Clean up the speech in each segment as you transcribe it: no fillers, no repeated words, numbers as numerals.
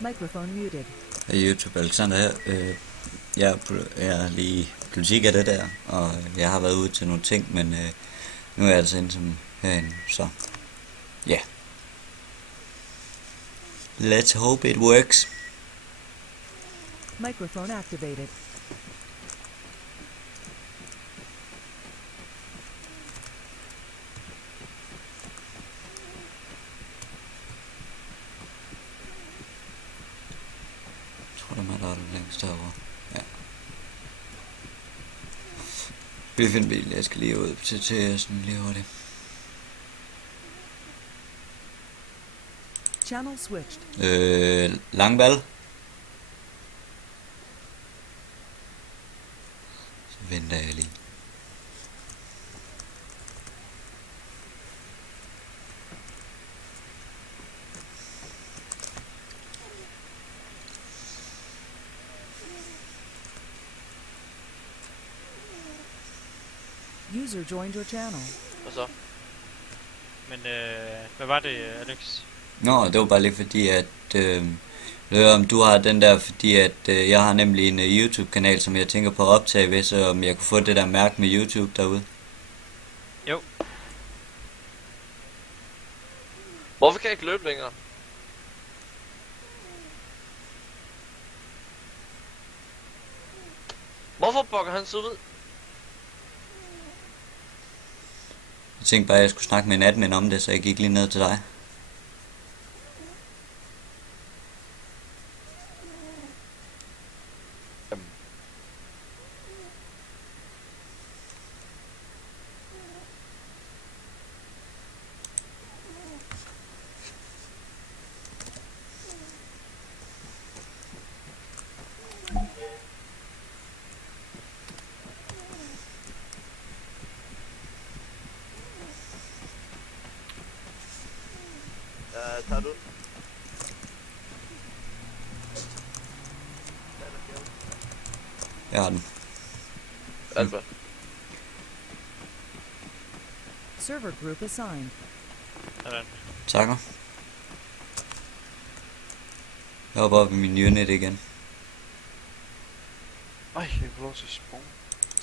Microphone muted. YouTube Alexander her. Jeg er lige i politik af det der, og jeg har været ude til nogle ting, men nu er jeg altså inde som herinde, så ja. Yeah. Let's hope it works. Microphone activated. Jeg tror, der er det længst herovre. Ja. Vi finder bil, jeg skal lige ud til sådan lige hurtigt. Channel switched. Langvald. Så venter jeg lige. User joined your channel. Hvad så? Men hvad var det, Alex? Nå, det var bare lige fordi, at om du har den der, fordi at jeg har nemlig en YouTube-kanal, som jeg tænker på at optage ved, så om jeg kunne få det der mærke med YouTube derude. Jo. Hvorfor kan jeg ikke løbe længere? Hvorfor bokker han så ud? Jeg tænkte bare, at jeg skulle snakke med en admin om det, så jeg gik lige ned til dig. Tager du? Jeg har den. Albert. Server group assigned. Sådan. Takker. Jeg hopper op i min unit igen. Ej, jeg får lov til at sprunge.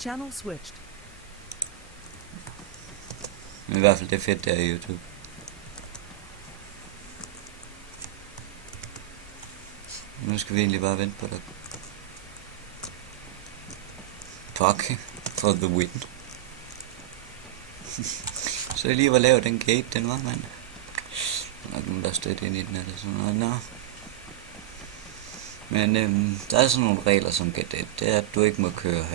Channel switched. Men i hvert fald det er fedt der i YouTube. Nu skal vi egentlig bare vente på det. Fuck for the win. Så jeg lige var lavet den gate, den var, mand. Der er nok nogen, der er stødt ind i den eller sådan noget. Nå. Men der er sådan nogle regler som cadet. Det er, at du ikke må køre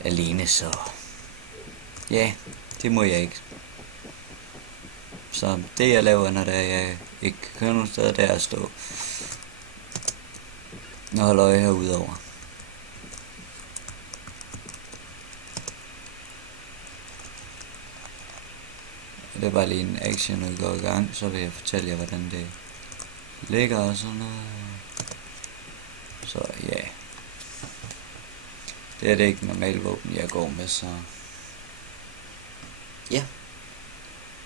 alene, så ja, det må jeg ikke. Så det jeg laver, når jeg ikke kører nogen steder, det er at stå og holde øje herude over. Det er bare lige en action, når vi går i gang, så vil jeg fortælle jer, hvordan det ligger og sådan noget. Så ja. Yeah. Det er det ikke normalt våben, jeg går med, så ja. Yeah.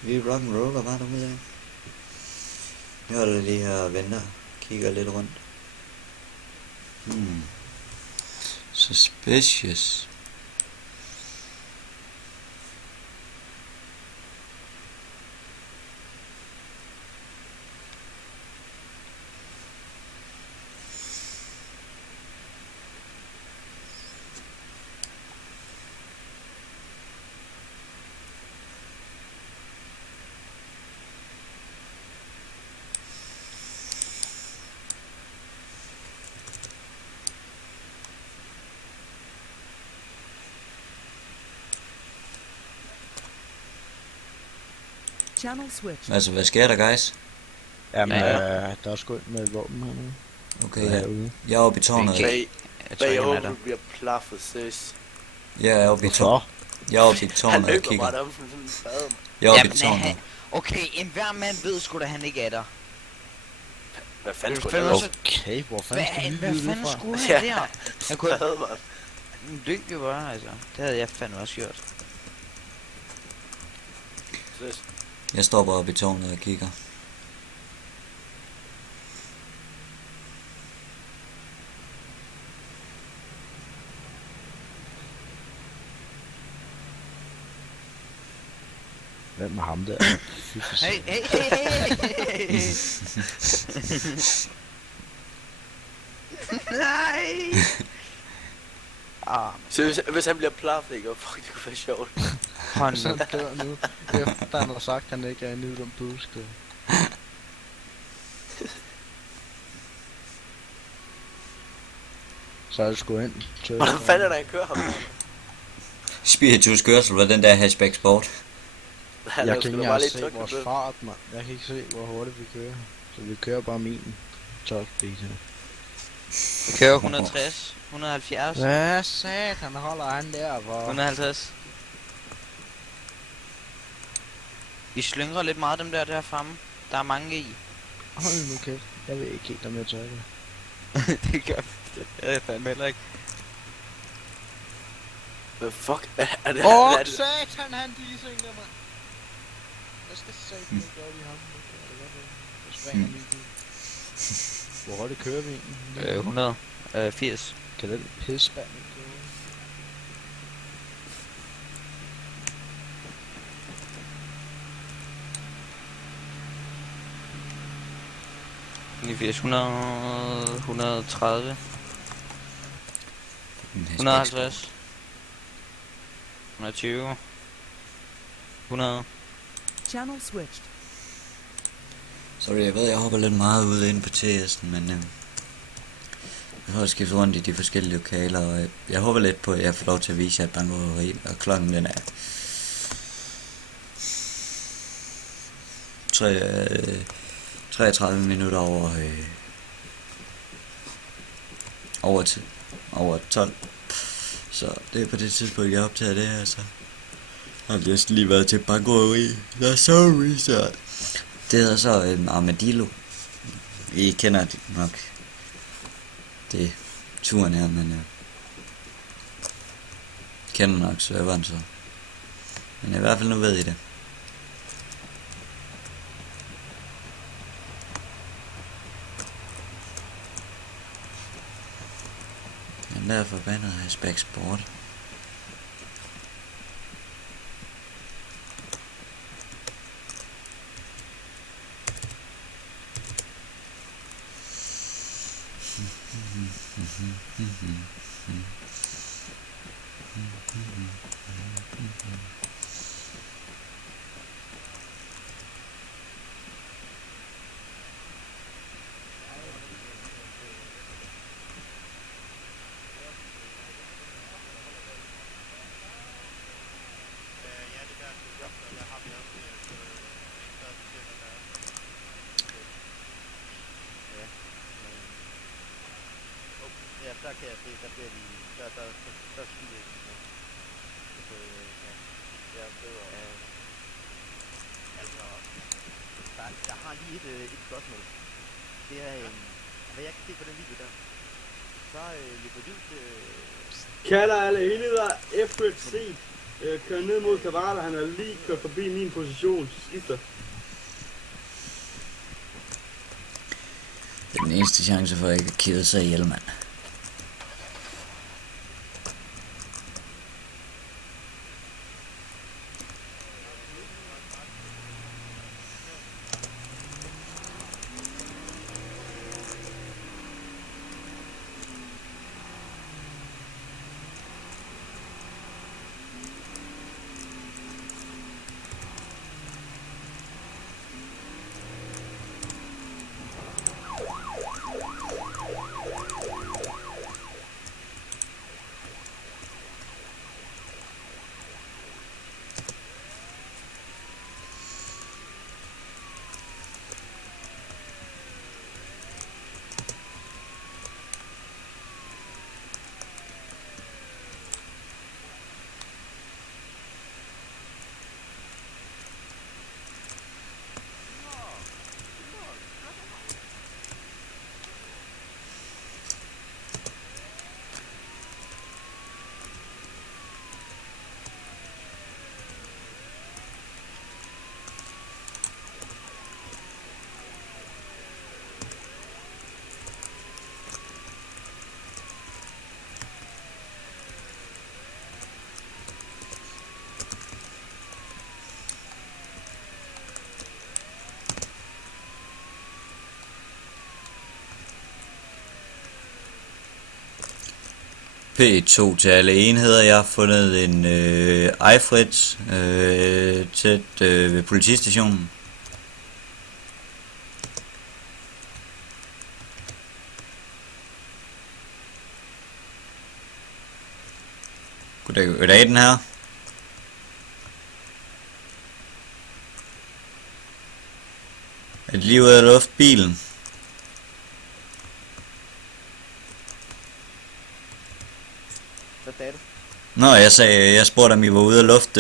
Vi er rock'n'roller, var der med af. Jeg holder lige her og venter, kigger lidt rundt. Suspicious. Channel switched. Altså, hvad sker der, guys? Jamen, Ja. der er sgu med et våben her nu. Okay, jeg er oppe i tårnet. Bag, Jeg tror bag ikke, han er håben, der. du bliver plaffet, sis. Jeg er oppe i tårnet. Jeg er oppe i Han tårnet og løber kigger. bare om som sådan en fad. Jeg er oppe i Jamen, tårnet. okay, enhver mand ved sgu da, han ikke er der. Hvad fanden Det skulle er jeg fandme lave? Okay, hvor fanden skal vi Hvad vide det fanden fra? skulle han Ja. der? Han kunne Hvad, mand? dynke jo bare, altså. Det havde jeg fandme også gjort. Sis. Jeg står bare oppe i tårnet og kigger. Hvem er ham der? Fy for Hey, satan. hey, hey, hey! Nej! Ah, Så hvis han bliver plaffet, ikke? Fuck, det kunne være sjovt. hånd Så nu. han dør nu. Efter han har sagt, at han ikke er inde i den buske. Så er det sgu ind. Hvordan fanden er der, han kører ham? Spiritus kørsel var den der hatchback sport. Han Jeg er kan sgu ikke da engang bare se lige trykke på vores bøden. fart, mand. Jeg kan ikke se, hvor hurtigt vi kører. Så vi kører bare min 12 speed her. Vi kører 160, 170, Hvad satan holder han der, hvor... 150. Vi slyngrer lidt meget dem der fremme. Der er mange i. Hold nu kæft. Jeg ved ikke helt, om jeg tør det. Det gør det. Jeg fandme heller ikke. Hvad fuck er det? Åh, Hvad er det? satan, han leasing der, mand. Jeg skal satan ikke gøre i ham. Jeg springer min bil. Hvor hurtigt kører vi egentlig? 180. Kan den pissespand ikke køre? Uh. 100, 130, 150, 120, 100. Channel switched. Sorry, jeg ved, jeg hopper lidt meget ud ind på TS'en, men jeg har også skiftet rundt i de forskellige lokaler, og jeg håber lidt på, at jeg får lov til at vise jer et bankerøveri, og klokken den er 33 minutter over 12. Så det er på det tidspunkt, jeg optager det her, så har jeg lige været til bankerøveri. Jeg er sorry, så det hedder så Armadillo. I kender det nok. Det turen her, men kender nok serveren så. Men i hvert fald nu ved I det. Den der forbandede hatchback sport. Ja, der kan jeg se, der bliver de, der skyder de nu. Så, ja, det var, altså, der har lige et spørgsmål. Det er, hvad jeg kan se på den video der, så løber de ud til, Kalder alle helheder, F-Red C, kører ned mod Kavada, han er lige kørt forbi min position, skifter. Det er den eneste chance for at ikke at kede sig ihjel, mand. P2 til alle enheder. Jeg har fundet en Eifrit tæt ved politistationen. Goddag den her. Er det lige ude af luft bilen? Hvad sagde du? Nå, jeg spurgte om I var ude af luft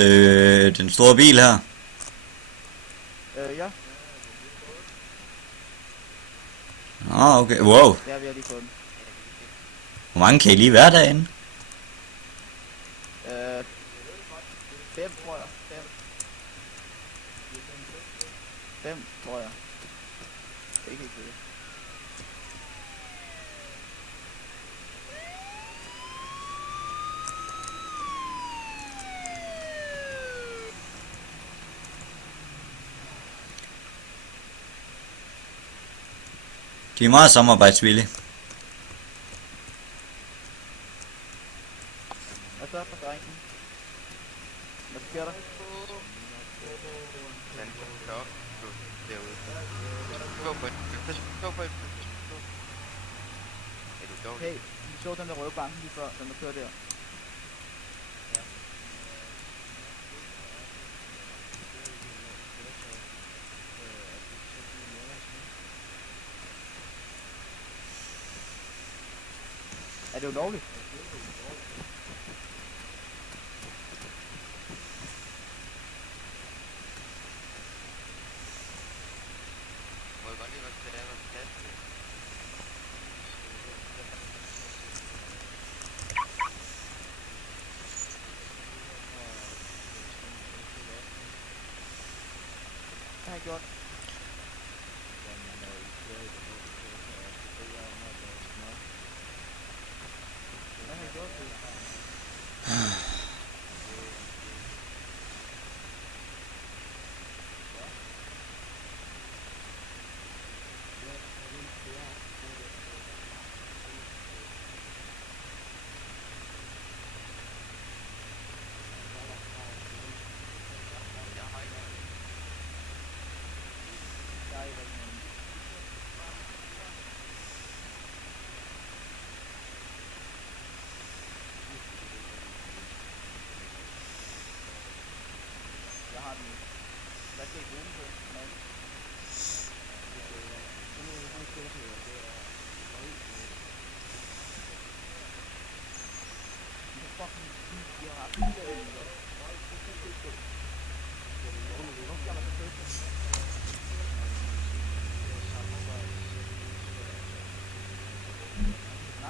den store bil her. Ja, Nå, okay. Wow. det har vi lige fået den. Hvor mange kan I lige være derinde? 5, tror jeg. 5, tror jeg. Ikke helt sikkert. De er meget samarbejdsvillige. Hvad så for drengen? Hvad sker der? Den går op derude. Gå på et. Gå på et. Er du dårlig? Hey, vi så den der røde banken lige før, den der kører der. Er det ulovligt? Må jeg godt lige være til at være plads til? Hvad har jeg gjort? Hvad har jeg gjort? Jeg har den. Hvad skal I bruge den på? Nej.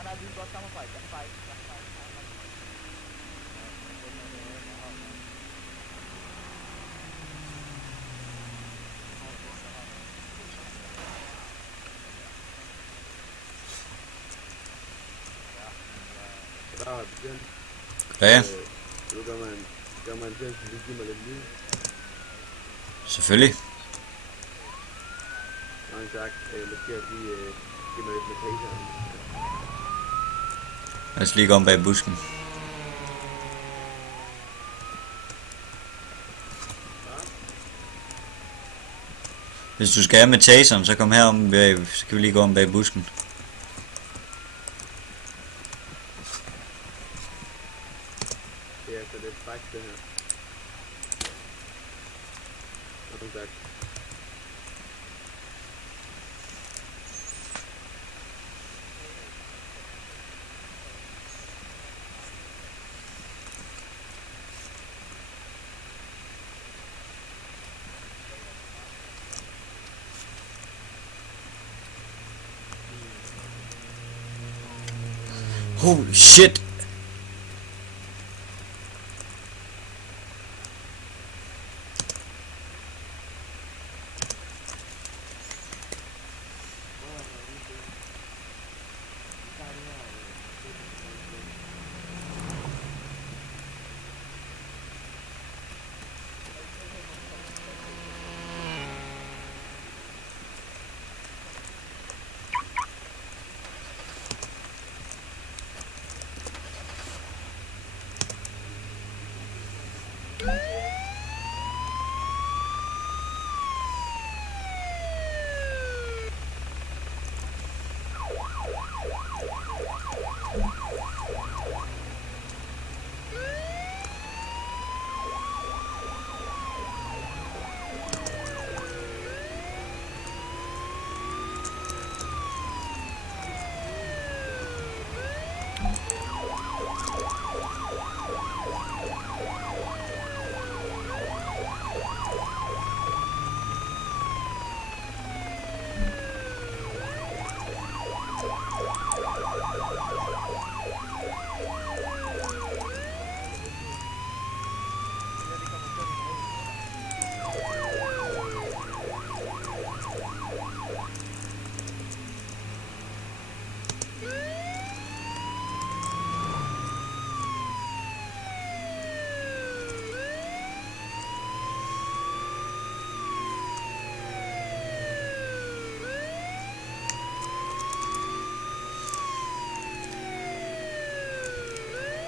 Nej, vi vil godt samarbejde. Der er betjent. Goddag. Nu gør man den, så lige give mig lidt lyd. Selvfølgelig. Mange tak. Måske at lige give mig lidt med taseren. Lad os lige gå om bag busken. Hvis du skal have med taseren, så kom herom, så kan vi lige gå om bag busken. Det er altså lidt frækt det her. Mange tak. Holy shit!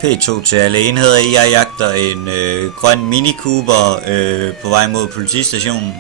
P2 til alle enheder. Jeg jagter en grøn Mini Cooper på vej mod politistationen.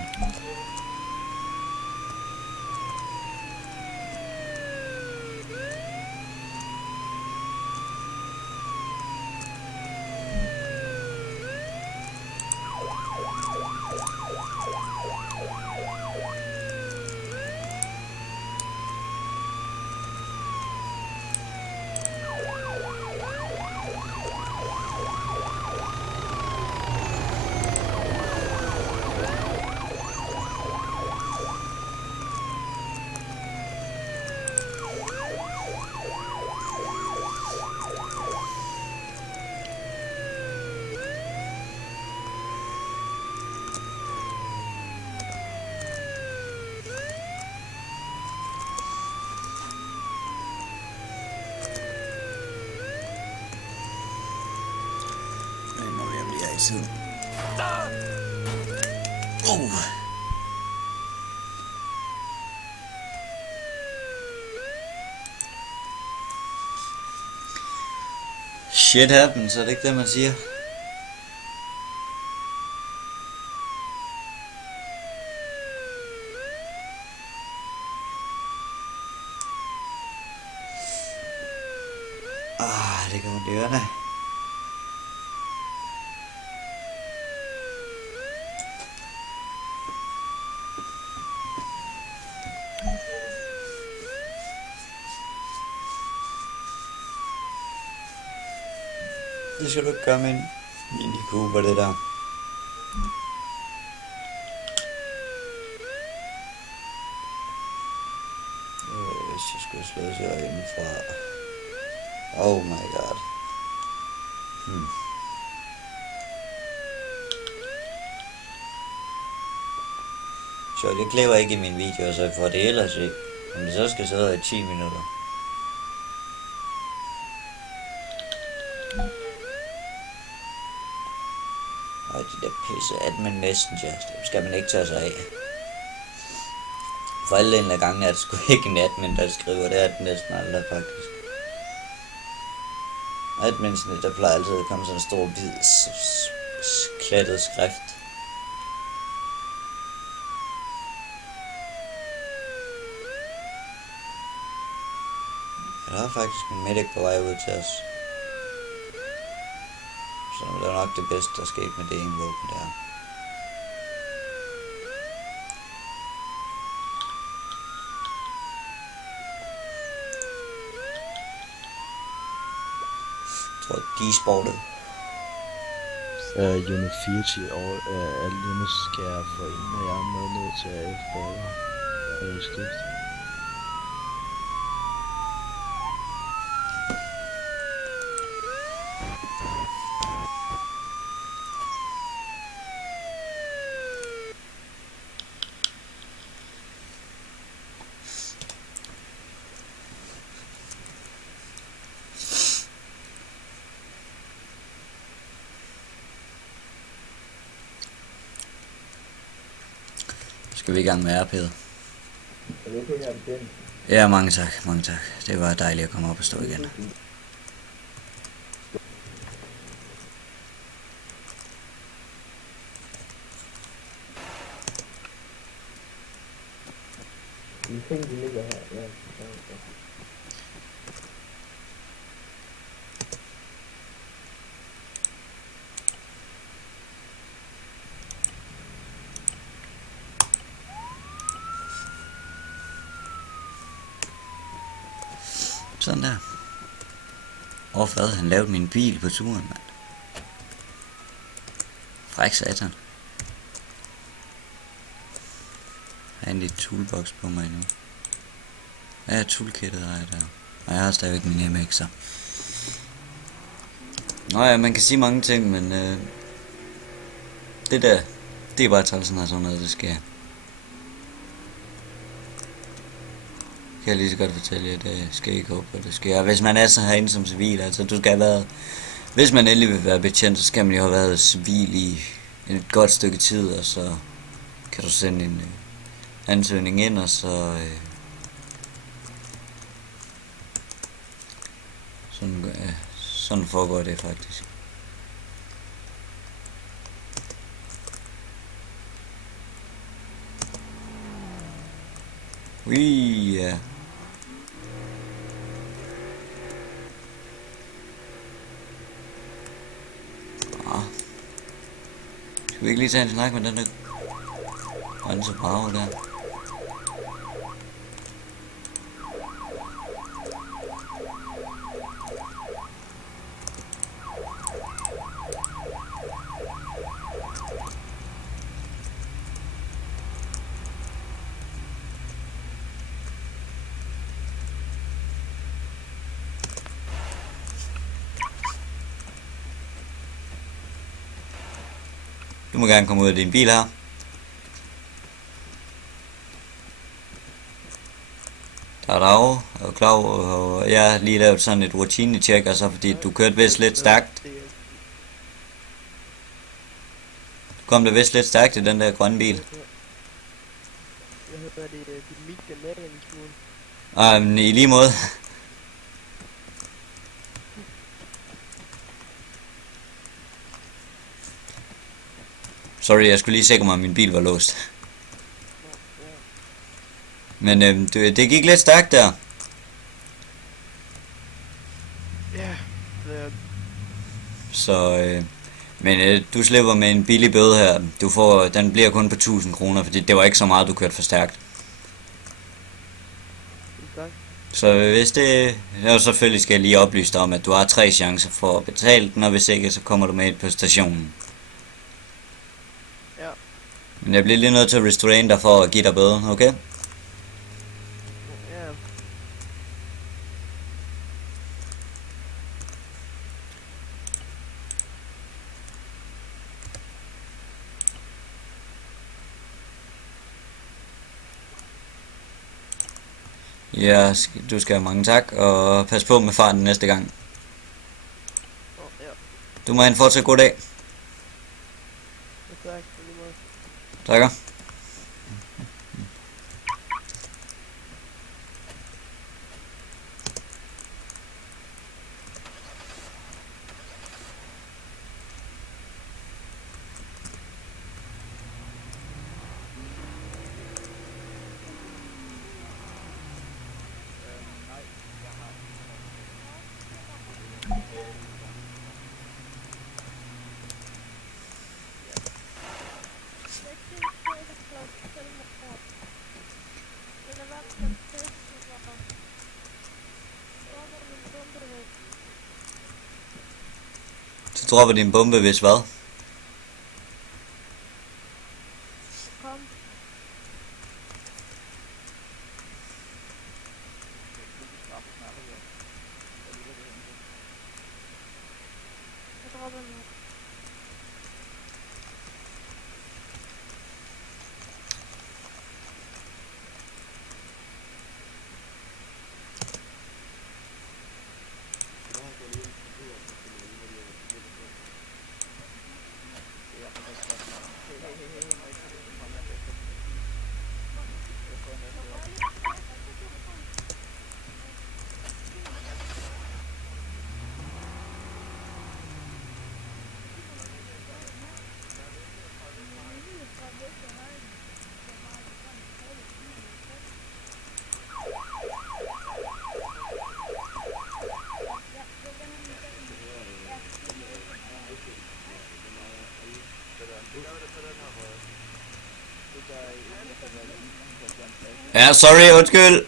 Shit happens, er det ikke det man siger? Det gør ondt i ørerne. Det skal du ikke gøre med en Mini Cooper, det der. Hvis jeg skulle slå sig indenfra. Oh my god. Så det klipper ikke i min video, så jeg får det ellers se. Om det så skal sidde i 10 minutter. Og de der pisse admin messenger, dem skal man ikke tage sig af. For alle en af gange er det sgu ikke en admin, der skriver, det er det næsten aldrig faktisk. Adminsene, der plejer altid at komme sådan en stor hvid klattet skrift. Der er faktisk en medic på vej ud til os. Så det er nok det bedste, der skete med det ene våben der. Jeg tror, de er sportet. Unit 4 og alle units skal jeg få ind, når jeg er med ned til AF og skift. Skal vi i gang med RP'et? Ja, mange tak, mange tak. Det var dejligt at komme op og stå igen. Sådan der. Og hvad, han lavede min bil på turen, mand. Fræk satan. Har jeg en lille toolbox på mig nu? Ja, toolkittet har jeg der. Og jeg har stadigvæk min MX'er. Nå ja, man kan sige mange ting, men det der, det er bare træls, når sådan noget, det sker. Kan jeg lige så godt fortælle jer, det skal ikke håbe på, det sker. Hvis man er så herinde som civil, altså du skal have været, hvis man endelig vil være betjent, så skal man jo have været civil i et godt stykke tid, og så kan du sende en ansøgning ind, og så Sådan foregår det faktisk. Ui, ja. Skal vi ikke lige tage en snak med den der grænse brage der? Du må gerne komme ud af din bil her. Der er klar, og jeg har lige lavet sådan et rutine-check, altså fordi du kørte vist lidt stærkt. Du kom der vist lidt stærkt i den der grønne bil. Jeg hedder det dit mic, den lader en smule. I lige måde. Sorry, jeg skulle lige sikre mig, at min bil var låst. Men det gik lidt stærkt der. Ja, Så, men du slipper med en billig bøde her. Den bliver kun på 1000 kroner, fordi det var ikke så meget, du kørte for stærkt. tak. Så hvis det... Og selvfølgelig skal jeg lige oplyse dig om, at du har 3 chancer for at betale den, og hvis ikke, så kommer du med ind på stationen. Ja. Men jeg bliver lige nødt til at restrain dig for at give dig bøde, okay? Ja. Ja, du skal have mange tak, og pas på med farten næste gang. Ja. Du må have en fortsat god dag. Tak, på lige måde. Takker. Så dropper din bombe, hvis hvad? Ja, sorry, undskyld.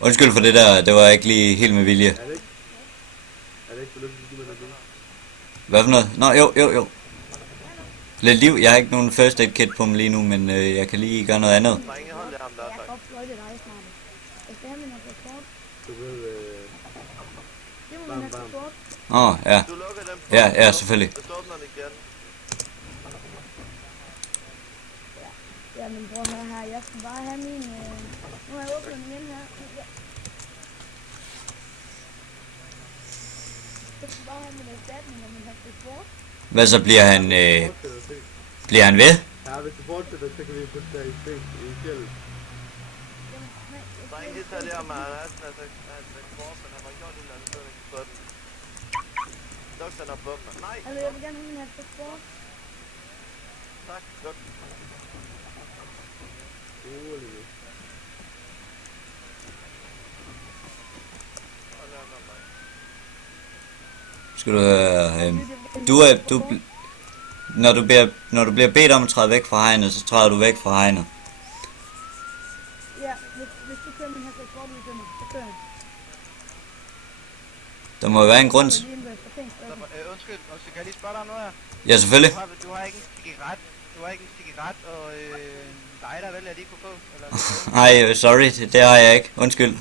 Undskyld for det der, det var ikke lige helt med vilje. Er det ikke for lykkeligt, at give mig noget? Hvad for noget? Nå, jo. Lidt liv, jeg har ikke nogen first aid kit på mig lige nu, men jeg kan lige gøre noget andet. Mange hold ham der, tak. Du ved, Ja. Du lukker dem. Ja, selvfølgelig. Så åbner den igen. Jamen bror her, jeg skal bare have min... Nu har jeg åbnet den igen her. Jeg skal bare have min erstatning og min transport. Hvad så bliver han, bliver han ved? Ja, hvis du fortsætter, så kan vi putte dig i fængsel i fjellet. Dreng, det tager det her, man. Han er sådan kort, men han har gjort et eller andet, så han ikke få den. Luk sådan op på mig. Nej! Altså, jeg vil gerne have min hat på sport. Tak, luk. Rolig. Skal du høre, når du bliver bedt om at træde væk fra hegnet, så træder du væk fra hegnet. Ja, hvis du kører min hat på sport, så kører jeg. Der må jo være en grund. Lige indvøst for fængsel. Undskyld, kan jeg lige spørge dig om noget her? Ja, selvfølgelig. Du har ikke en cigaret og en lighter, vel, jeg lige kunne få? Eller? Nej, sorry, det har jeg ikke. Undskyld.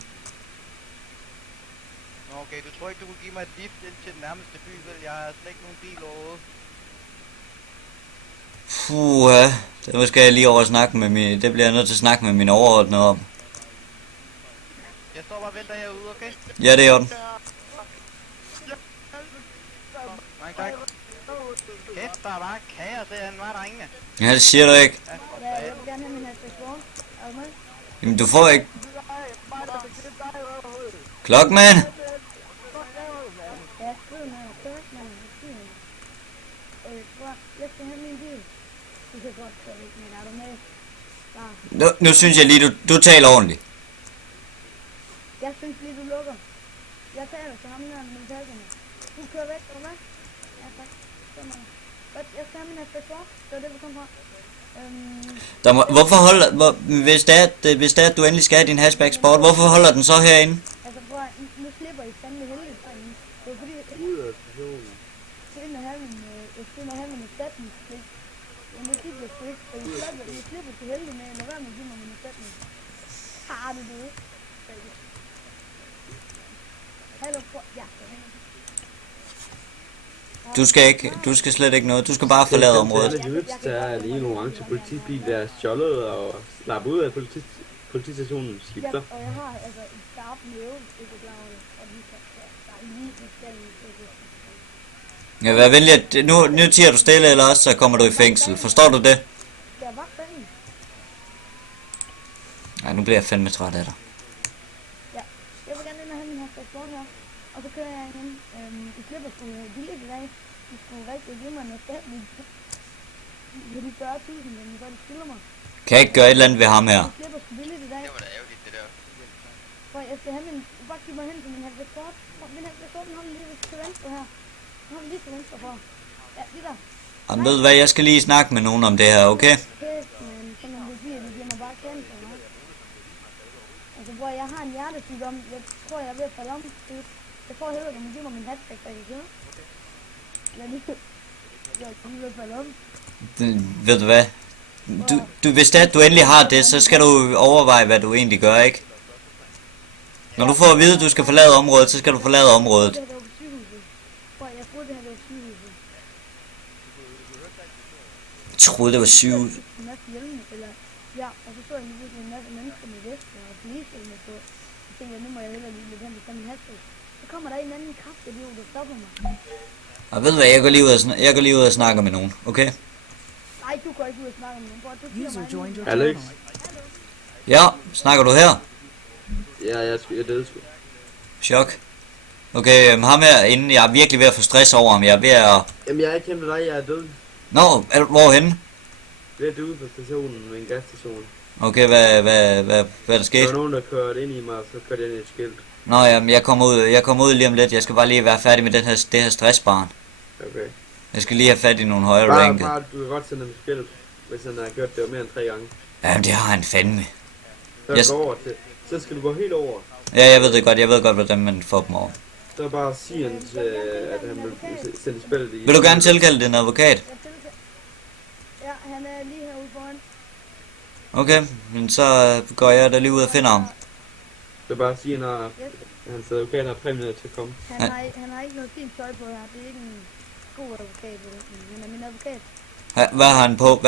Nå, okay, du tror ikke, du kunne give mig et lift ind til den nærmeste by, vel? Jeg har slet ikke nogen bil overhovedet. Puha, det skal jeg lige over at snakke med min... Det bliver jeg nødt til at snakke med min overordnede om. Jeg står bare og venter herude, okay? Ja, det er den. Mange tak. Kæft, der er bare kager derinde, var der ingen? Ja, det siger du ikke. Ja, jeg vil gerne have min hat på sport. Er du med? Jamen, du får ikke... Klockman! Ja, skriv noget. Kørk, man. Jeg skal have min bil. Du kan godt køre lidt, men er du med? Bare. Nu synes jeg lige, du taler ordentligt. Jeg synes lige, du lukker. Jeg taler til ham her med talserne. Du kører væk, eller hvad? Ja, tak. Godt, jeg skal have min hat på sport. Det var det, vi kom fra. Hvorfor holder... Hvis det er, at du endelig skal have din hatchback sport, hvorfor holder den så herinde? Altså, prøv at, nu slipper I fandme heldigt herinde. Det er fordi, Ud af stationen. jeg skal ind og have min erstatningspligt. Men det giver jeg sgu ikke, for I slipper til heldigt med, lad være med at give mig min erstatning. Har du det? Hallo, ja. Du skal slet ikke noget. Du skal bare forlade området. Det er lidt der er lige en orange politibil, der er stjålet og slapper ud af politistationen skifter. Og jeg har altså en skarp næve, ikke klar over det, og vi kan lige Ja, vær venlig, at nu tiger du stille, eller også så kommer du i fængsel. Forstår du det? Der var fanden. Nej, nu bliver jeg fandme træt af dig. Ja, jeg vil gerne ind og have min hashtag sport her, og så kører jeg igen. I slipper sgu billigt i dag. I skulle rigtig give mig en erstatning. For de 40.000, men så de skylder mig. Kan jeg ikke gøre et eller andet ved ham her? I slipper sgu billigt i dag. Det var da ærgerligt, det der. For jeg skal have min... Bare giv mig hen til min hashtag sport. Min hashtag sport, den har vi lige til venstre her. Den har vi lige til venstre for. Ja, lige der. Jamen, ved du hvad, jeg skal lige snakke med nogen om det her, okay? Kæft, men sådan nogle mobiler, de giver mig bare kendt. Altså, bror, jeg har en hjertesygdom. Jeg tror, jeg er ved at falde om. Jeg får hellere, at man giver mig min hatbag, så jeg kan køre. Jeg er lige ved at falde om. Ved du hvad? Hvis det er, at du endelig har det, så skal du overveje, hvad du egentlig gør, ikke? Når du får at vide, at du skal forlade området, så skal du forlade området. Det her, det var på sygehuset. Bror, jeg troede, det her var på sygehuset. Jeg troede, det var sygehuset. En masse hjelme, eller... Ja, og så så jeg lige en masse mennesker med vester og poliselme på. Så tænkte jeg, nu må jeg hellere lige lidt hen til min hashtag. Så kommer der en anden kraftidiot, der stopper mig. Og ved du hvad, jeg går lige ud og snakker med nogen, okay? Nej, du går ikke ud og snakker med nogen. Bror, du giver User mig joined your Alex. channel. Ja, snakker du her? Ja, jeg døde sgu. Chok. Okay, ham her inden, jeg er virkelig ved at få stress over ham, jeg er ved at... Jamen, jeg er ikke kendt dig, jeg er død. Nå, hvorhenne? Lidt ude på stationen, ved en gasstation. Okay, hvad er der Der sket? var nogen, der kørte ind i mig, og så kørte jeg ind i et skilt. Nå, jamen, jeg kommer ud lige om lidt, jeg skal bare lige være færdig med det her stressbarn. Okay. Jeg skal lige have fat i nogle højere ranket. Bare, du kan godt sende dem skilt, hvis han har kørt det mere end 3 gange. Jamen, det har han fandme. Så Yes. gå over til. Så skal du gå helt over. Ja, jeg ved det godt, hvordan man får dem over. Så bare sige han, at han vil sende spillet i. Vil du gerne tilkalde en advokat? Ja, han er lige herude foran. Okay, men så går jeg da lige ud og finder ham. Så bare sige, at hans advokat har præmier til at komme. Han har ikke noget fint tøj på her. Det er ikke en god advokat. Han er min advokat. Hvad har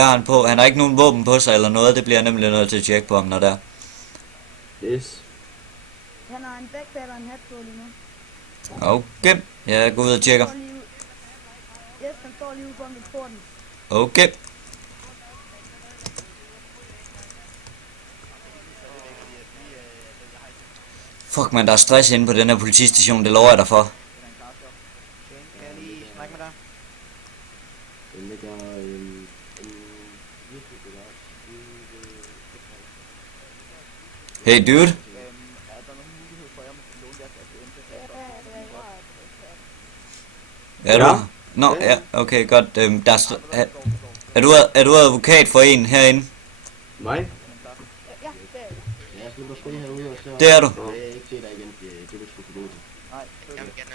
han på? Han har ikke nogen våben på sig eller noget, det bliver jeg nemlig nødt til at tjekke på ham, når der. Yes. Han har en backpack og en hat på lige nu. Okay, jeg går ud og tjekker. Yes, han står lige ude foran ved porten. Okay. Fuck, man, der er stress inde på den her politistation, det lover jeg dig for. Kan jeg lige snakke med dig? Den ligger en virkelig godt. Hey, dude. Er der nogen mulighed for, at jeg må låne deres ATM? Er du? Nå, ja, okay, godt. Der er du advokat for en herinde? Mig? Ja, det er Ja, jeg slutter fri herude, og så... Det er du. Jeg er ikke se dig igen, det er du sgu for god til. Nej, jeg vil gerne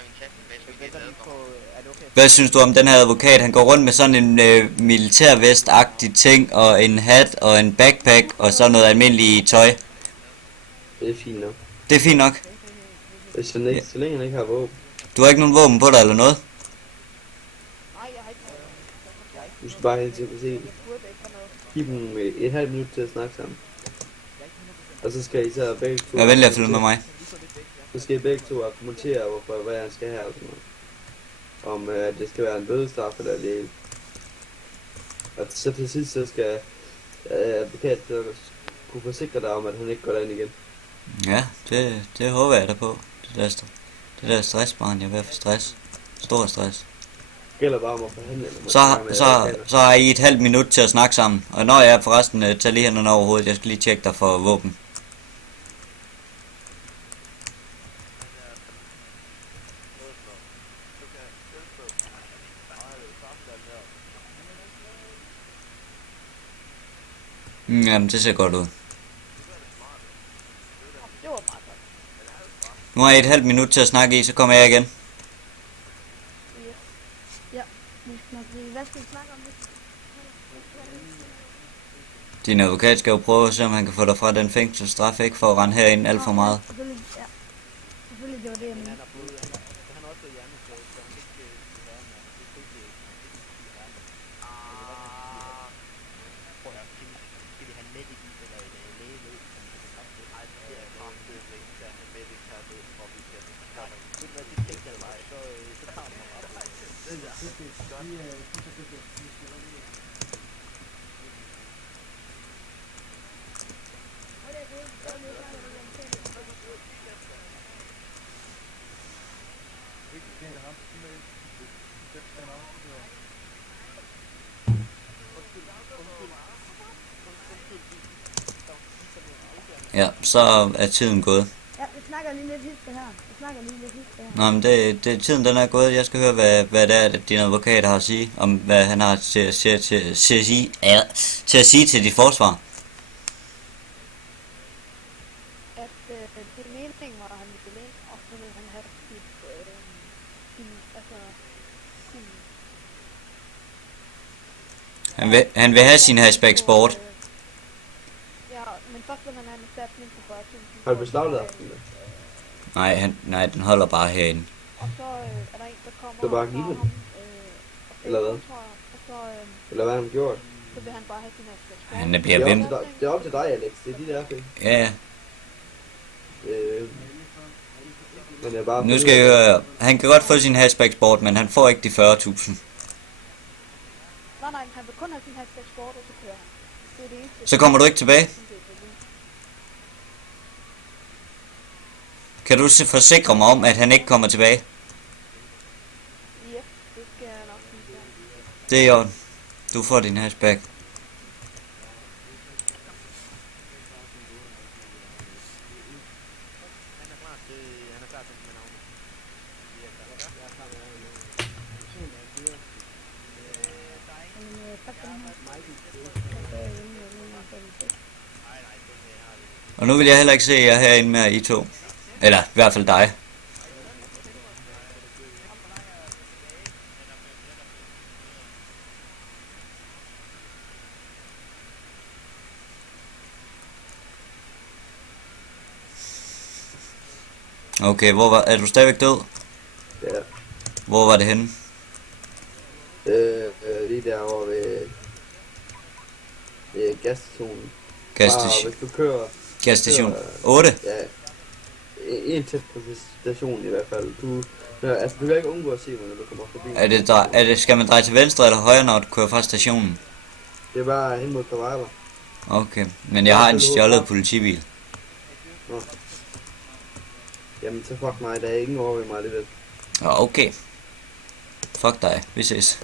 lige få... Er det okay? Hvad synes du om den her advokat? Han går rundt med sådan en militærvest-agtig ting, og en hat, og en backpack, og så noget almindeligt tøj. Det er fint nok. Det er fint nok. Så længe han ikke har våben. Du har ikke nogen våben på dig eller noget? Nej, jeg har ikke noget. Du skal bare hen til at se det. Jeg burde ikke have noget. Giv dem et halvt minut til at snakke sammen. Og så skal I så begge to... Vær venlig at følge med mig. Så skal I begge to argumentere, hvad han skal have og sådan noget. Om det skal være en bødestraf eller det hele. Og så til sidst så skal advokat kunne forsikre dig om, at han ikke går derind igen. Ja, det håber jeg da på. Det der stressbarn, jeg er ved at få stress. Stor stress. Det gælder bare om at forhandle. Så har I et halvt minut til at snakke sammen. Og når jeg forresten tager lige hænderne over hovedet, jeg skal lige tjekke dig for våben. Jamen, det ser godt ud. Det var meget godt. Nu har I et halvt minut til at snakke i, så kommer jeg igen. Ja, vi skal nok blive... Hvad skal vi snakke om? Din advokat skal jo prøve at se, om han kan få dig fra den fængselsstraf, ikke for at rende herinde alt for meget. Selvfølgelig, ja. Selvfølgelig, det var det, jeg mente. Han har også fået hjerneslag, så han ikke kan være med. Det er ikke... Prøv at høre, skal vi have en medic i, eller en læge med, som kan bekræfte det? Nej, det er kraftigt ikke, der er en medic her ved, hvor vi skal bekræfte. Det er det tænker jeg mig, så tager vi mig ret. Ja, så er tiden gået. Ja, vi snakker lige lidt hist her. Nå, men tiden den er gået. Jeg skal høre, hvad det er, at din advokat har at sige, om hvad han har til at sige til dit forsvar. At det meningen var, at han ville ind, og så ville han have Han vil have sin hatchback sport. Ja, men først vil han have en erstatning på 40.000. Har du beslaglagt aftenen? Nej, den holder bare herinde. Og så er der en, der kommer... Så bare give den? Eller hvad? Og så, Eller hvad har han gjort? så vil han bare have sin hatchback sport. Han bliver ved. Det er op til dig, Alex. Det er de der penge. Ja. Men jeg bare... Nu skal jeg høre. Han kan godt få sin hatchback sport, men han får ikke de 40.000. Nej, han vil kun have sin hatchback sport, og så kører han. Det er det eneste. Så kommer du ikke tilbage? Kan du forsikre mig om, at han ikke kommer tilbage? Ja, det skal jeg nok sige. Det er i orden. Du får din hatchback. Og nu vil jeg heller ikke se jer herinde med I to. Eller i hvert fald dig. Okay, er du stadigvæk død? Ja. Hvor var det henne? Lige der over ved gasstationen. Gasstation. Hvis du kører... Gasstation 8? Ja. En tæt på stationen i hvert fald. Du kan ikke undgå at se mig, når du kommer forbi. Skal man dreje til venstre eller højre, når du kører fra stationen? Det er bare hen mod Kavaler. Okay, men jeg har en stjålet politibil. Nå. Jamen, så fuck mig, der er ingen over ved mig alligevel. Ja, okay. Fuck dig, vi ses.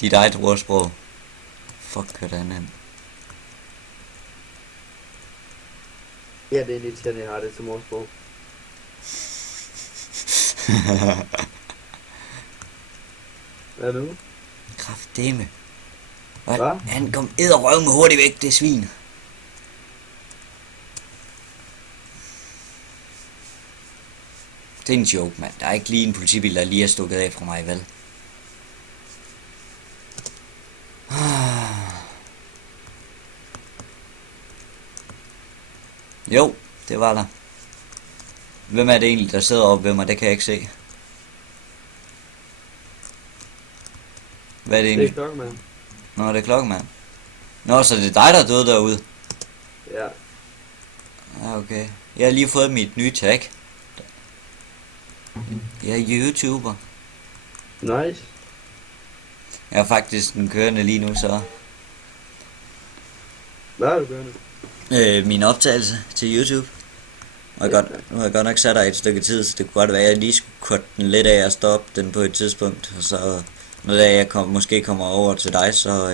Dit eget ordsprog. Fuck, hvad den hen. Ja, det er lidt sådan, jeg har det som ordsprog. Hvad nu? Kraftedeme. Hvad? Hva? Han kom edderrøv med hurtigt væk, det svin. Det er en joke, mand. Der er ikke lige en politibil, der lige er stukket af fra mig, vel? Jo, det var der. Hvem er det egentlig, der sidder oppe ved mig? Det kan jeg ikke se. Hvad er det Det er egentlig? klokken, Nå, det er klokken, mand. Nå, så det er dig, der er død derude? Ja. Ja, okay. Jeg har lige fået mit nye tag. Jeg er YouTuber. Nice. Jeg er faktisk den kørende lige nu, så... Hvad er du gørende? Min optagelse til YouTube. Nu har jeg godt nok sat dig et stykke tid, så det kunne godt være, at jeg lige skulle korte den lidt af og stoppe den på et tidspunkt. Og så, når jeg måske kommer over til dig, så...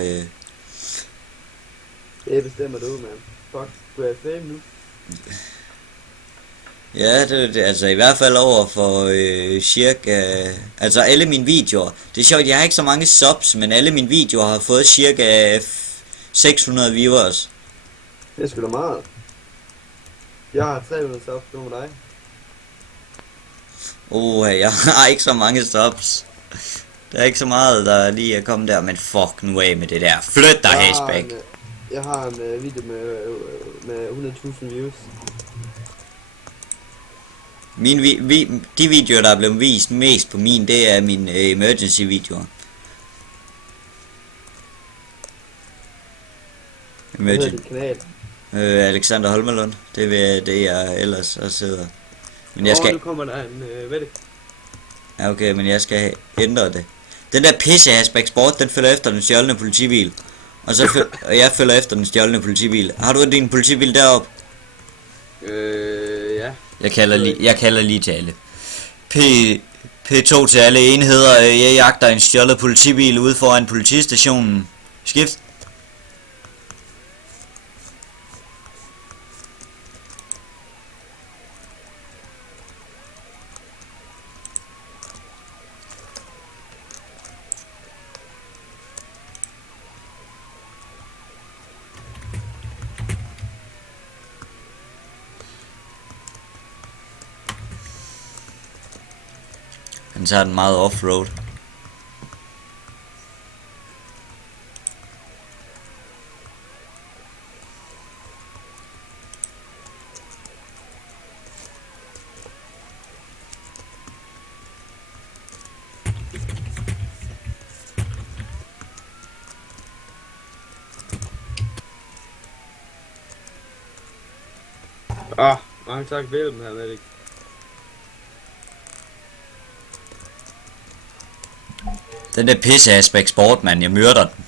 Det bestemmer du, mand. Fuck, du er fame nu. Ja, det altså i hvert fald over for cirka... Altså alle mine videoer. Det er sjovt, jeg har ikke så mange subs, men alle mine videoer har fået cirka 600 viewers. Det er sgu da meget. Jeg har 300 subs, hvad med dig? Jeg har ikke så mange subs. Der er ikke så meget, der lige er kommet der, men fuck nu af med det der. Flyt dig, Hashback. Jeg har en video med 100.000 views. De videoer, der er blevet vist mest på min, det er mine emergency videoer. Hvad hedder dit kanal? Alexander Holmelund. Det er det, jeg ellers også sidder. Men jeg skal... nu kommer der en Vellik. Ja, okay, men jeg skal ændre det. Den der pisse Hashback Sport, den følger efter den stjålne politibil. Og så og jeg følger efter den stjålne politibil. Har du din politibil deroppe? Ja. Jeg kalder lige til alle. P2 til alle enheder. Jeg jagter en stjålet politibil ude foran politistationen. Skift. Han tager den meget offroad. Mange tak for hjælpen her, Vellik. Den der pisse Hashback Sport, mand, jeg myrder den.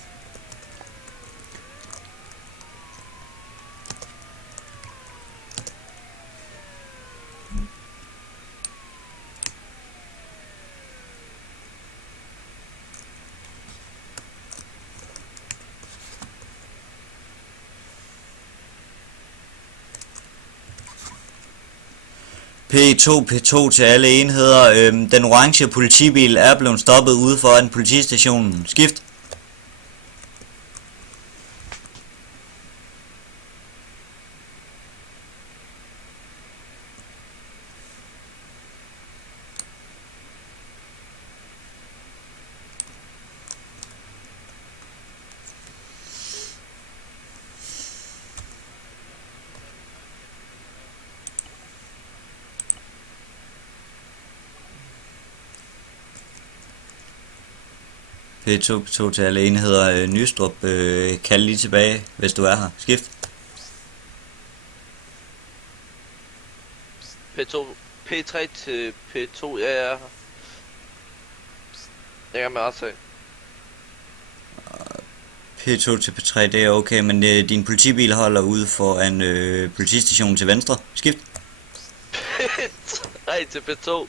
P2 til alle enheder. Den orange politibil er blevet stoppet ude foran politistationen. Skift. P2 til alle enheder. Nystrup, kald lige tilbage, hvis du er her. Skift. P3 til P2, ja, jeg er her. Jeg er med også. P2 til P3, det er okay, men din politibil holder ude foran politistationen til venstre. Skift. P3 til P2.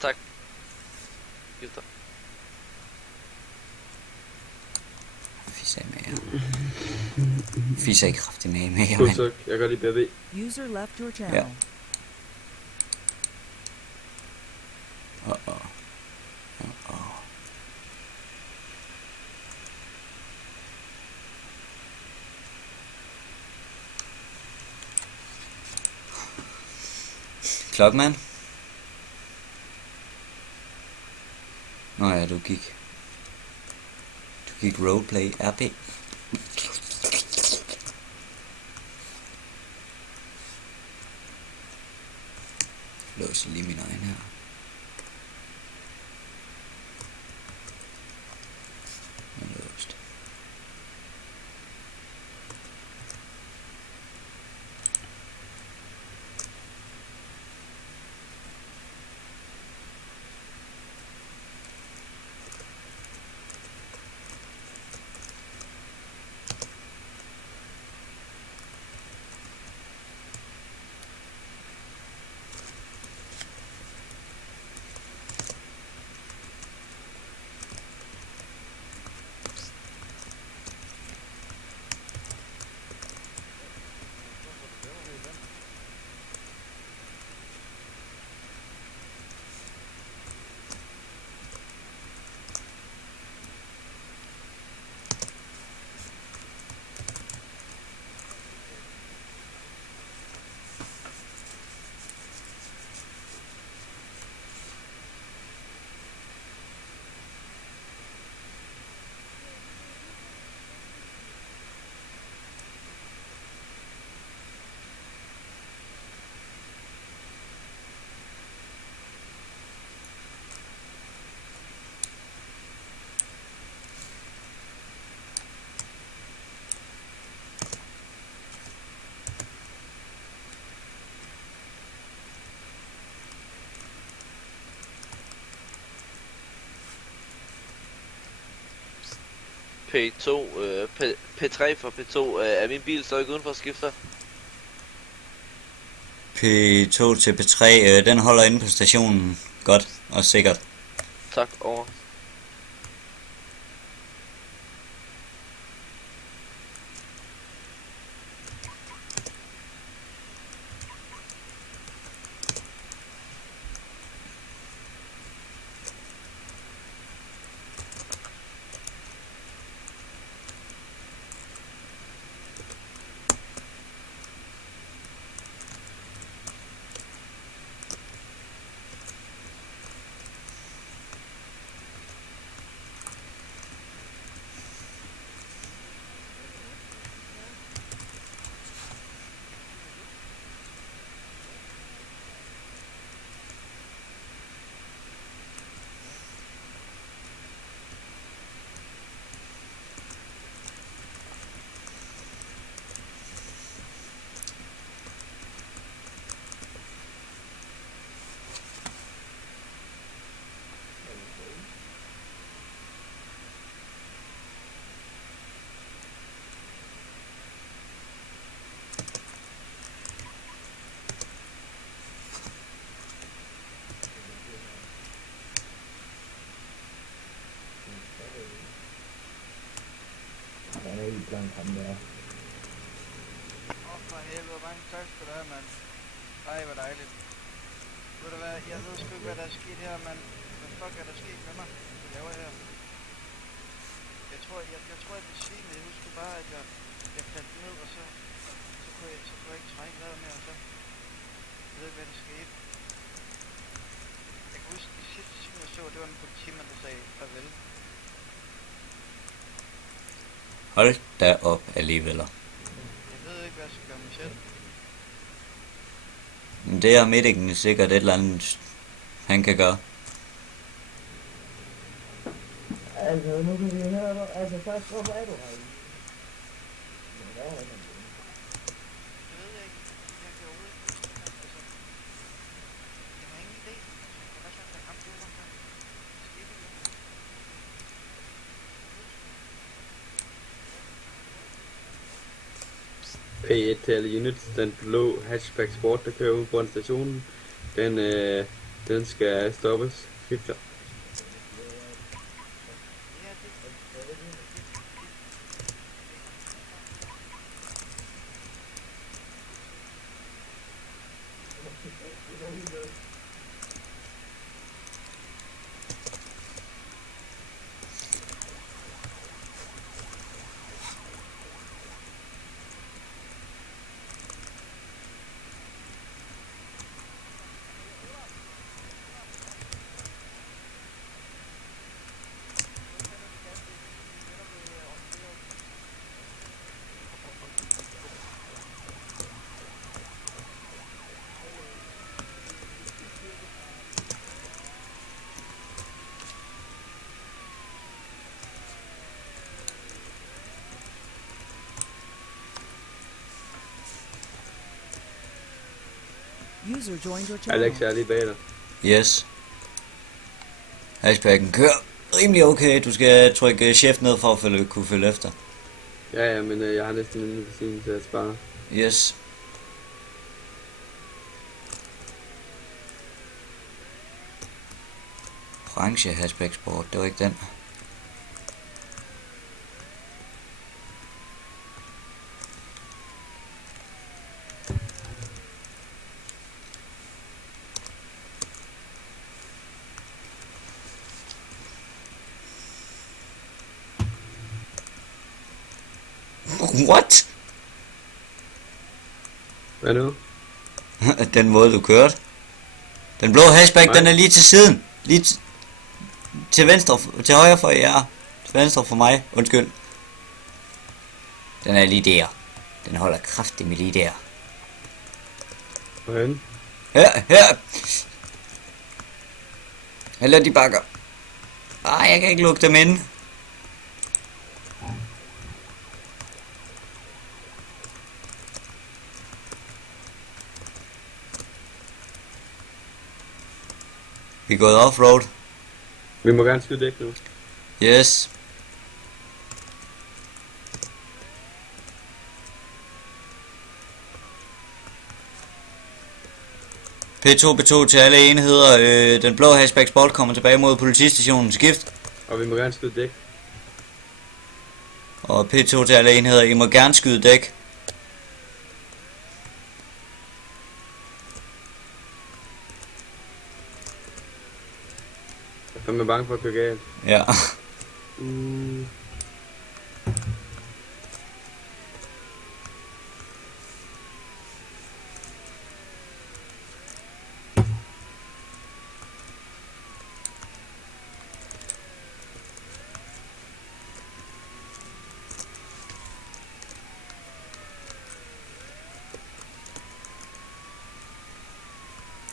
Tak. Skifter. Fis af med jer. Fis af kraftigt med jer, God mand. tak, jeg gør lige BB. User left your channel. Yeah. Uh-oh. Uh-oh. Clockman? Nå ja, du gik roleplay RP. Låser lige mine øjne her. Og låst. P2, P3 for P2. Er min bil så ikke uden for skifter? P2 til P3, den holder inde på stationen. Godt og sikkert. Tak, over. For helvede, mange tak skal du have, mand. Ej, hvor dejligt. Ved du hvad, jeg ved sgu ikke, hvad der er sket her, mand. Hvad fuck er der sket med mig? Hvad laver jeg her? Jeg tror, jeg besvimede. Jeg husker bare, at jeg faldt ned, og så kunne jeg ikke trække vejret mere, og så... Jeg ved ikke, hvad der skete. Jeg kan huske, de sidste ting, jeg så, det var en politimand, der sagde farvel. Hold da op alligevel. Jeg ved ikke, hvad jeg skal gøre mig selv. Men det er Medikken sikkert et eller andet, han kan gøre. Altså, nu kan vi høre, altså først, hvorfor er du her? Det ved jeg ikke. Jeg kan overhovedet ikke huske det, altså. Jeg har ingen idé. Hvad så, der ramte over her? Hvad skete der? P1 til alle units, den blå hatchback sport, der kører ude på stationen. Den skal stoppes. Skifter. User joined your channel. Alex, jeg er lige bag dig. Yes. Hashbacken kører rimelig okay. Du skal trykke shift ned for at kunne følge efter. Ja, men jeg har næsten en medicin til at spare. Yes. Orange hashback sport, det var ikke den. What? Hvad nu? Den måde du kørte. Den blå hashback, den er lige til siden. Lige til venstre, til højre for jer. Til venstre for mig, undskyld. Den er lige der. Den holder kraftigt med lige der. Hvorhen? Her. Eller de bakker. Jeg kan ikke lukke dem ind. Vi er gået offroad. Vi må gerne skyde dæk nu. Yes. P2 til alle enheder. Den blå hashback sport kommer tilbage mod politistationen. Skift. Og vi må gerne skyde dæk. Og P2 til alle enheder. I må gerne skyde dæk. Jeg er fandme bange for at køre galt. Ja.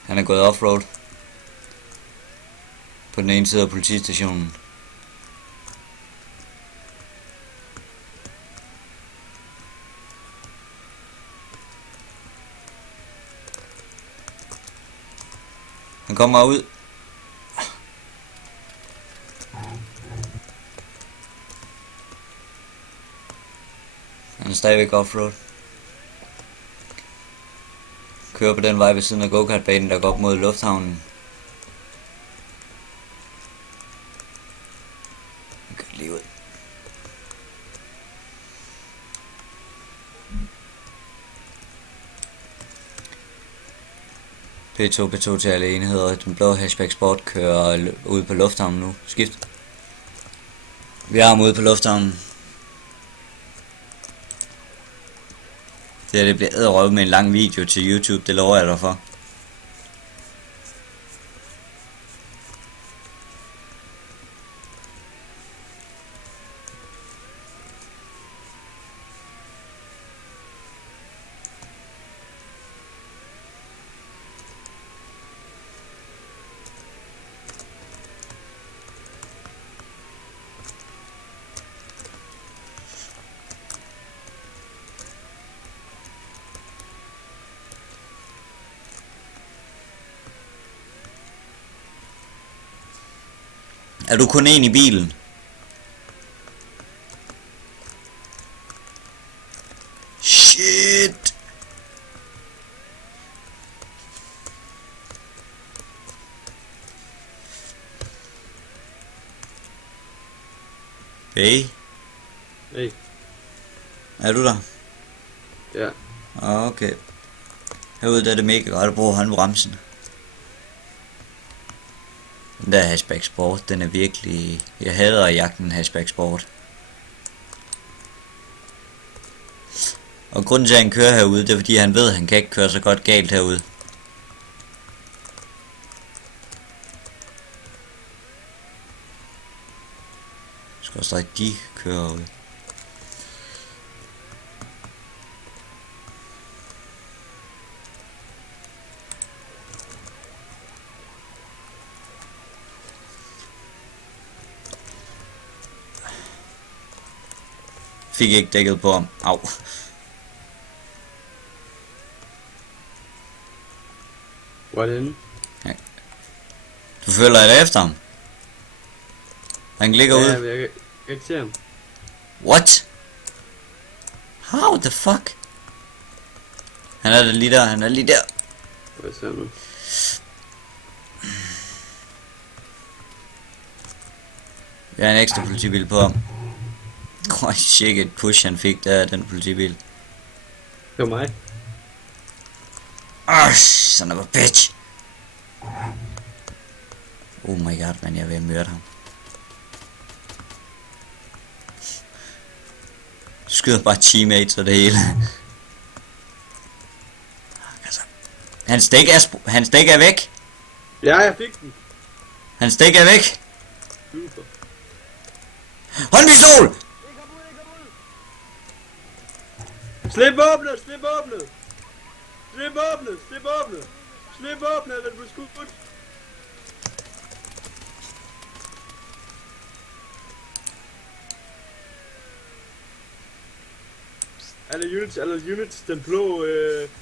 Han er gået offroad. På den ene side af politistationen. Han kommer ud. Han er stadigvæk offroad. Kører på den vej ved siden af go-kart-banen, der går op mod lufthavnen. Han kører lige ud. P2 til alle enheder. Den blå hashback sport kører ud på lufthavnen nu. Skift. Vi har ham ude på lufthavnen. Det bliver æderrøvet med en lang video til YouTube, det lover jeg dig for. Er du kun en i bilen? Shit! Hey, Hey. er du der? Ja. Okay. Herude der er det mega godt at bruge håndbremsen. Den der hatchback sport, den er virkelig... Jeg hader at jagte en hatchback sport. Og grunden til at han kører herude, det er fordi han ved at han kan ikke køre så godt galt herude. Jeg skal også de kører herude. Fik ikke dækket på ham. Au. Hvor er det henne? Du følger dig efter ham. Han ligger ude. Ja, men jeg kan ikke se ham. What? How the fuck? Han er lige der, han er lige der. Hvad ser nu? Jeg har en ekstra politibil på ham. Shit, et push han fik der af den politibil. Det var mig. Son of a bitch. Oh my god, man, jeg er ved at myrde ham. Skyder bare teammates og det hele. Altså, hans dæk er væk. Ja, jeg fik den. Hans dæk er væk. Super. Håndpistol! Slip våbnet! Slip våbnet! Slip våbnet! Slip våbnet! Slip våbnet, eller du bliver skudt! Alle units, den blå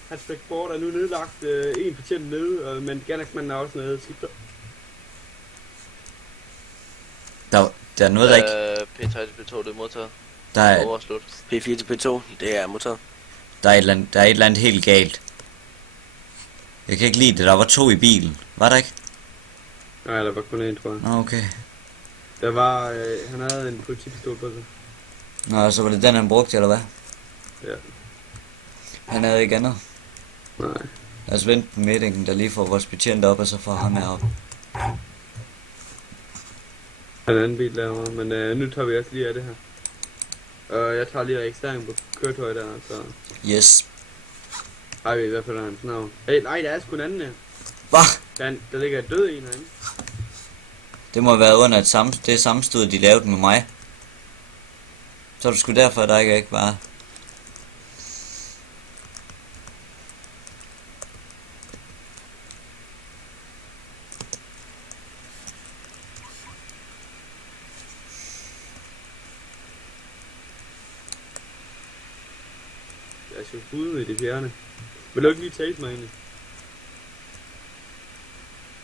hatchback board er nu nedlagt, en patient nede, men gerningsmanden er også nede, skifter. Der er noget der ikke... P3 til P2, det er modtaget. Der er, Overslut. P4 til P2, det er modtaget. der er et eller andet helt galt. Jeg kan ikke lide det, der var 2 i bilen. Var der ikke? Nej, der var kun én, tror jeg. Nå, okay. Der var, han havde en politipistol på sig. Nå, så var det den han brugte, eller hvad? Ja. Han havde ikke andet. Nej. Lad os vente på meddingen, der lige får vores betjent op, og så får ham herop. Han er en bil derovre, men nu tager vi også lige af det her. Jeg tager lige registrering på køretøjet der, så... Yes. Har vi i hvert fald hans navn. Hey, nej, der er sgu en anden her. Hvad? Der ligger et død en herinde. Det må have været under det sammenstød, de lavede med mig. Så er det sgu derfor, at der ikke var... Jeg er sgu ude i det fjerne. Vil du ikke lige tase mig egentlig?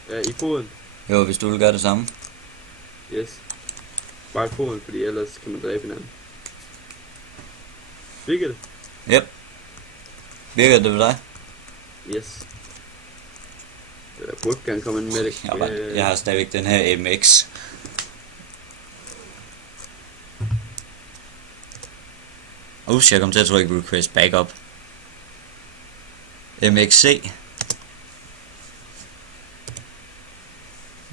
Ja, i foden. Jo, hvis du vil gøre det samme. Yes. Bare i foden, fordi ellers kan man dræbe hinanden. Virker det? Yep. Virker det ved dig? Yes. Jeg burde gerne komme ind med det. Jeg har stadigvæk den her MX. Jeg kom til at trykke request backup. MXC.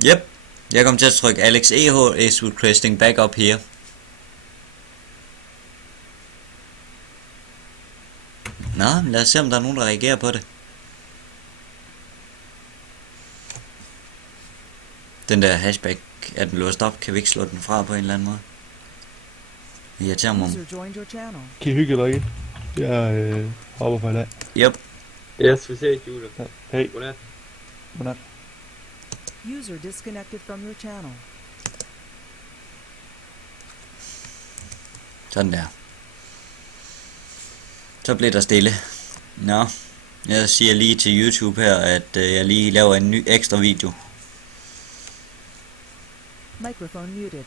Yep. Jeg kom til at trykke Alex EH is requesting backup here. Nå, lad os se om der er nogen der reagerer på det. Den der hashback, er den låst op? Kan vi ikke slå den fra på en eller anden måde? Det irriterer mig. User joined your channel. Kan I hygge jer ikke? Jeg hopper for i dag. Yep. Yes, vi ses, Julie. Ja. Hej. Godnat. Godnat. User disconnected from your channel. Sådan der. Så blev der stille. Nå, jeg siger lige til YouTube her, at jeg lige laver en ny ekstra video. Microphone muted.